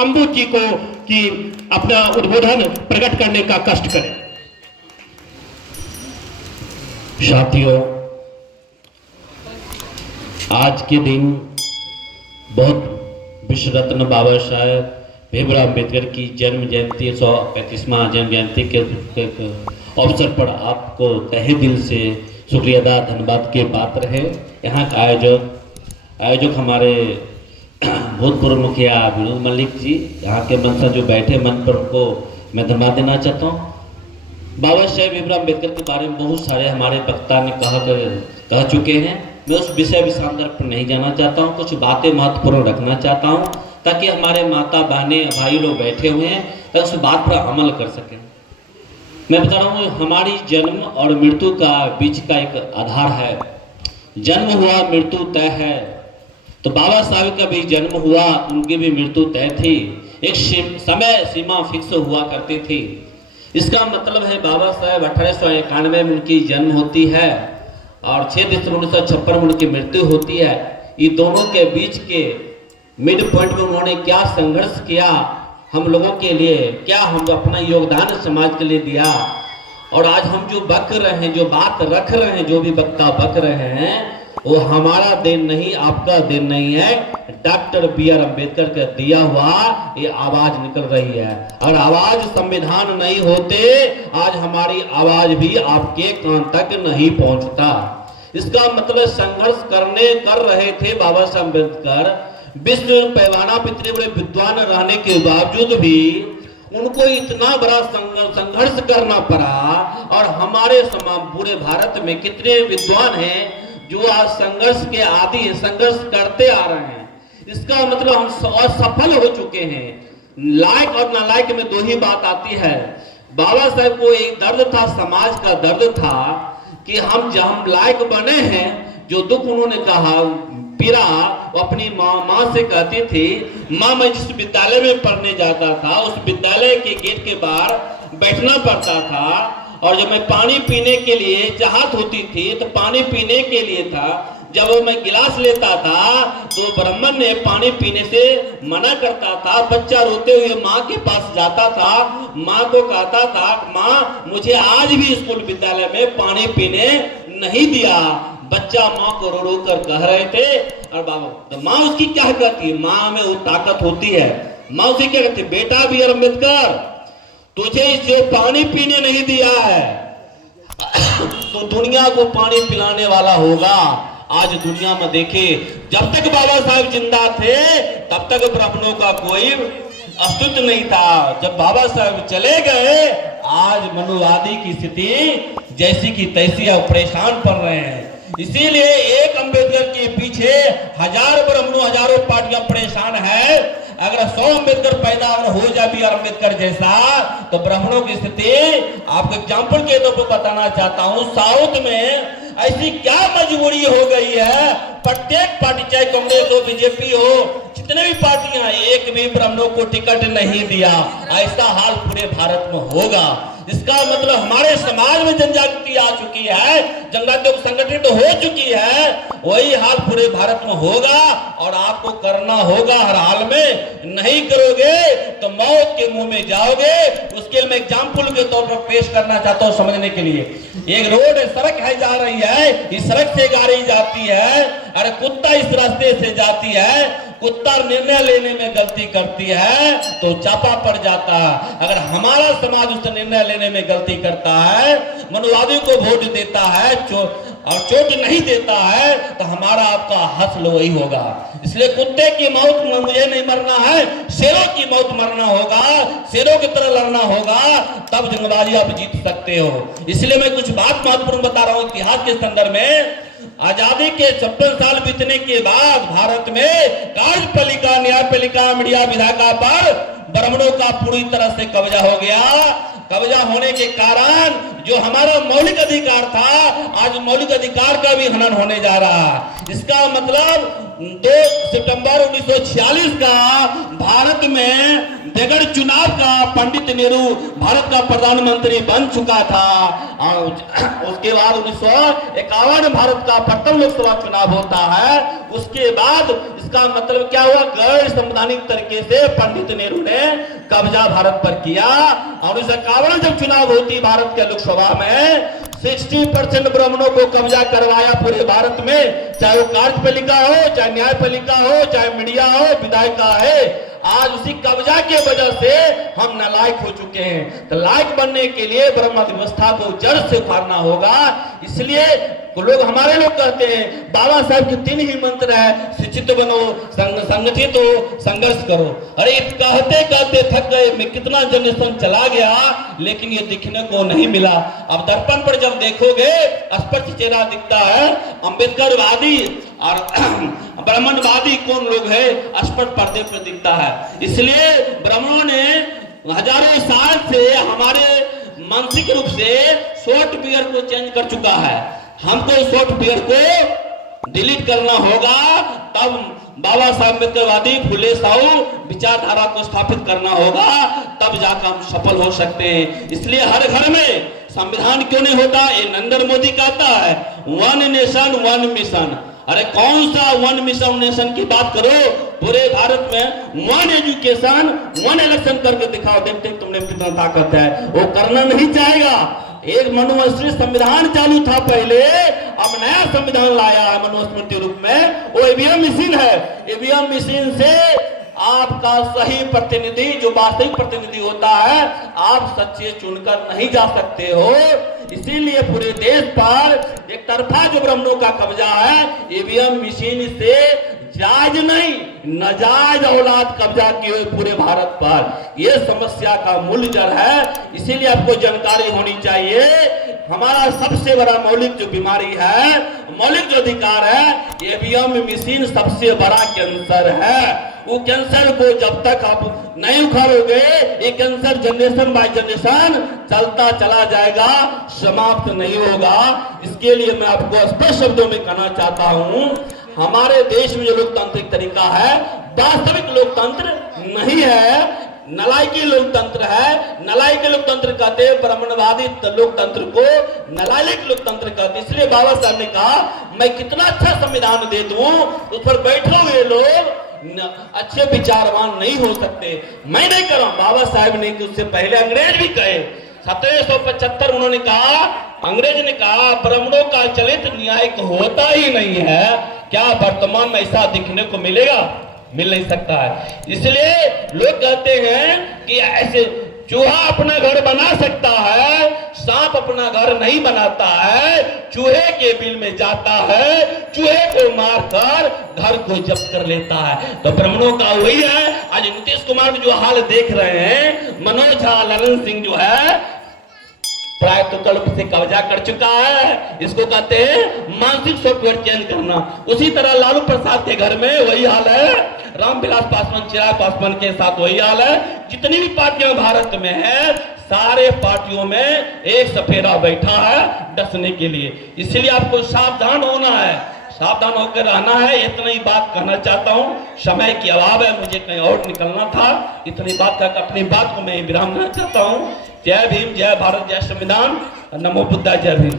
Ambu जी को कि अपना उद्बोधन प्रकट करने का कष्ट करें। साथियों, आज के दिन बहुत विश्व रत्न बाबा साहेब भीमराव अम्बेडकर की जन्म जयंती 135वां जन्म जयंती के अवसर पर आपको तहे दिल से शुक्रिया अदा धन्यवाद के पात्र है। यहाँ का आयोजक हमारे भूतपूर्व मुखिया विनोद मलिक जी, यहाँ के मंच जो बैठे मन पर उनको मैं धन्यवाद देना चाहता हूँ। बाबा साहेब भीमराव अम्बेडकर के बारे में बहुत सारे हमारे वक्ता ने कह चुके हैं। मैं उस विषय विषांतर पर नहीं जाना चाहता हूँ, कुछ बातें महत्वपूर्ण रखना चाहता हूँ ताकि हमारे माता बहनें भाई लोग बैठे हुए हैं ताकि उस बात पर अमल कर सकें। मैं बता रहा हूँ, हमारी जन्म और मृत्यु का बीच का एक आधार है। जन्म हुआ मृत्यु तय है, तो बाबा साहेब का भी जन्म हुआ, उनकी भी मृत्यु तय थी। एक समय सीमा फिक्स हुआ करती थी। इसका मतलब है बाबा साहेब 1891 में उनकी जन्म होती है और 6 दिसंबर 1956 में उनकी मृत्यु होती है। ये दोनों के बीच के मिड पॉइंट में उन्होंने क्या संघर्ष किया हम लोगों के लिए, क्या हम अपना योगदान समाज के लिए दिया। और आज हम जो बक रहे हैं, जो बात रख रहे हैं, जो भी वक्ता बक रहे हैं, वो हमारा देन नहीं, आपका देन नहीं है, डॉक्टर बी.आर. अम्बेडकर का दिया हुआ ये आवाज निकल रही है। अगर आवाज संविधान नहीं होते, आज हमारी आवाज भी आपके कान तक नहीं पहुंचता। इसका मतलब संघर्ष कर रहे थे बाबा साहब अम्बेडकर। विश्व पैमाना पे इतने बड़े विद्वान रहने के बावजूद भी उनको इतना बड़ा संघर्ष करना पड़ा। और हमारे पूरे भारत में कितने विद्वान हैं जो आज संघर्ष के आदि हैं, संघर्ष करते आ रहे हैं। इसका मतलब हम असफल हो चुके हैं। लायक और नालायक में दो ही बात आती है। बाबा साहब को एक दर्द था, समाज का दर्द था कि हम लायक बने हैं। जो दुख उन्होंने कहा, पीड़ा, वो अपनी माँ से कहती थी। माँ, मैं जिस विद्यालय में पढ़ने जाता था उस विद्यालय के गेट के बाहर बैठना पड़ता था, और जब मैं पानी पीने के लिए चाहत होती थी तो पानी पीने के लिए था, जब मैं गिलास लेता था तो ब्राह्मण ने पानी पीने से मना करता था। बच्चा रोते हुए माँ के पास जाता था, माँ को कहता था, माँ मुझे आज भी स्कूल विद्यालय में पानी पीने नहीं दिया। बच्चा माँ को रो रो कर कह रहे थे। और बाबा तो माँ उसकी क्या कहती है, माँ में वो ताकत होती है। माँ उसे क्या कहती है, बेटा बी.आर. अम्बेडकर, तुझे जो पानी पीने नहीं दिया है तो दुनिया को पानी पिलाने वाला होगा। आज दुनिया में देखे, जब तक बाबा साहब जिंदा थे तब तक ब्राह्मणों का कोई अस्तित्व नहीं था। जब बाबा साहब चले गए, आज मनुवादी की स्थिति जैसी की तैसी अब परेशान पड़ रहे हैं। इसीलिए एक अम्बेडकर के पीछे हजारों ब्राह्मणों, हजारों पार्टियां परेशान है। अगर 100 अम्बेडकर पैदा अगर हो जाए बी.आर. अम्बेडकर जैसा, तो ब्राह्मणों की स्थिति आपको एग्जाम्पल के तौर पर बताना चाहता हूँ। साउथ में ऐसी क्या मजबूरी हो गई है, प्रत्येक पार्टी, चाहे कांग्रेस हो, बीजेपी हो, जितने भी पार्टियां, एक भी ब्राह्मणों को टिकट नहीं दिया। ऐसा हाल पूरे भारत में होगा। इसका मतलब हमारे समाज में जनजागृति आ चुकी है, जनजाति संगठित हो चुकी है। वही हाल पूरे भारत में होगा और आपको करना होगा हर हाल में। नहीं करोगे तो मौत के मुंह में जाओगे। उसके लिए मैं एग्जाम्पल के तौर पर पेश करना चाहता हूँ समझने के लिए। एक रोड है, सड़क है, जा रही है, इस सड़क से गाड़ी जाती है, अरे कुत्ता इस रास्ते से जाती है, कुत्ता निर्णय लेने में गलती करती है तो चापा पड़ जाता है। अगर हमारा समाज उस निर्णय लेने में गलती करता है, मनुवादी को वोट देता है और चोट नहीं देता है, तो हमारा आपका हश्र वही होगा। इसलिए कुत्ते की मौत मुझे नहीं मरना है, शेरों की मौत मरना होगा, शेरों की तरह लड़ना होगा, तब जंगबाजी आप जीत सकते हो। इसलिए मैं कुछ बात महत्वपूर्ण बता रहा हूँ इतिहास के संदर्भ में। आजादी के 56 साल बीतने के बाद भारत में कार्यपालिका, न्यायपालिका, मीडिया, विधायिका पर ब्राह्मणों का पूरी तरह से कब्जा हो गया। कब्जा होने के कारण जो हमारा मौलिक अधिकार था, आज मौलिक अधिकार का भी हनन होने जा रहा है। इसका मतलब 2 सितंबर 1946 का भारत में बगैर चुनाव का पंडित नेहरू भारत का प्रधानमंत्री बन चुका था। और उसके बाद 1951 भारत का प्रथम लोकसभा चुनाव होता है। उसके बाद इसका मतलब क्या हुआ, गैर संवैधानिक तरीके से पंडित नेहरू ने कब्जा भारत पर किया। और 1951 जब चुनाव होती भारत के लोकसभा में 60% ब्राह्मणों को कब्जा करवाया पूरे भारत में, चाहे वो कार्यपालिका हो, चाहे न्यायपालिका हो, चाहे मीडिया हो, विधायिका है। आज उसी कब्जा के वजह से हम नालायक हो चुके हैं। तो लायक बनने के लिए ब्रह्म व्यवस्था को जड़ से उखाड़ना होगा। इसलिए लोग, हमारे लोग कहते हैं बाबा साहब के 3 ही मंत्र है, शिक्षित बनो, संगठित हो, संघर्ष करो। अरे कहते कहते थक गए, मैं कितना जनरेशन चला गया लेकिन ये दिखने को नहीं मिला। अब दर्पण पर जब देखोगे स्पष्ट चेहरा दिखता है। अंबेडकरवादी और ब्राह्मणवादी कौन लोग है स्पष्ट पर्दे पर दिखता है। इसलिए ब्राह्मणों ने हजारों साल से हमारे मानसिक रूप से शॉर्ट बियर को चेंज कर चुका है। हमको शॉर्ट बियर को डिलीट करना होगा, तब बाबा साहब अम्बेडकरवादी फुले साहू विचारधारा को स्थापित करना होगा, तब जाकर हम सफल हो सकते हैं। इसलिए हर घर में संविधान क्यों नहीं होता, ये नरेंद्र मोदी कहता है 1 नेशन 1 मिशन। अरे कौन सा 1 मिशन नेशन की बात करो, पूरे भारत में 1 एजुकेशन 1 इलेक्शन करके दिखाओ, देखते तुमने कितना ताकत है। वो करना नहीं चाहेगा। एक मनुस्मृति संविधान चालू था पहले, अब नया संविधान लाया है मनुस्मृति रूप में, वो ईवीएम मशीन है। ईवीएम मशीन से आपका सही प्रतिनिधि, जो वास्तविक प्रतिनिधि होता है, आप सच्चे चुनकर नहीं जा सकते हो। इसीलिए पूरे देश पर एक तरफा जो ब्राह्मणों का कब्जा है, ईवीएम मशीन से जायज नहीं नाजायज औलाद कब्जा किए हुए पूरे भारत पर, यह समस्या का मूल जड़ है। इसीलिए आपको जानकारी होनी चाहिए। हमारा सबसे बड़ा मौलिक जो बीमारी है, मौलिक जो अधिकार है, ईवीएम मशीन सबसे बड़ा कैंसर है। वो कैंसर को जब तक आप नहीं उखाड़ोगे, ये कैंसर जनरेशन बाय जनरेशन चलता चला जाएगा, समाप्त नहीं होगा। इसके लिए मैं आपको स्पष्ट शब्दों में कहना चाहता हूं, हमारे देश में जो लोकतांत्रिक तरीका है, वास्तविक लोकतंत्र नहीं है, नलायकी लोकतंत्र है। नलायकी लोकतंत्र कहते हैं, ब्राह्मणवादी लोकतंत्र को नलायक लोकतंत्र कहते हैं। इसलिए बाबा साहब ने कहा, मैं कितना अच्छा संविधान दे दूं, उस पर बैठे हुए लोग अच्छे विचारवान नहीं हो सकते। मैं नहीं कर रहा हूं, बाबा साहब ने, उससे पहले अंग्रेज भी कहे 1775 उन्होंने कहा, अंग्रेज ने कहा ब्राह्मणों का चलित न्यायिक होता ही नहीं है। क्या वर्तमान में ऐसा दिखने को मिलेगा? मिल नहीं सकता है। इसलिए लोग कहते हैं कि ऐसे चूहा अपना घर बना सकता है, सांप अपना घर नहीं बनाता है, चूहे के बिल में जाता है, चूहे को मारकर घर को जब्त कर लेता है। तो ब्राह्मणों का वही है। आज नीतीश कुमार जो हाल देख रहे हैं, मनोज झा, ललन सिंह जो है प्रायः रूप से कब्जा कर चुका है। इसको कहते हैं मानसिक सॉफ्टवेयर चेंज करना। उसी तरह लालू प्रसाद के घर में वही हाल है, रामविलास पासवान, चिराग पासवान के साथ वही हाल है। जितनी भी पार्टियां भारत में है, सारे पार्टियों में एक सफेरा बैठा है डसने के लिए। इसलिए आपको सावधान होना है, सावधान होकर रहना है। इतनी बात कहना चाहता हूं, समय की अभाव है, मुझे कहीं और निकलना था। इतनी बात कहकर अपनी बात को मैं विराम देना चाहता हूं। जय भीम, जय भारत, जय संविधान, नमो बुद्धा, जय भीम।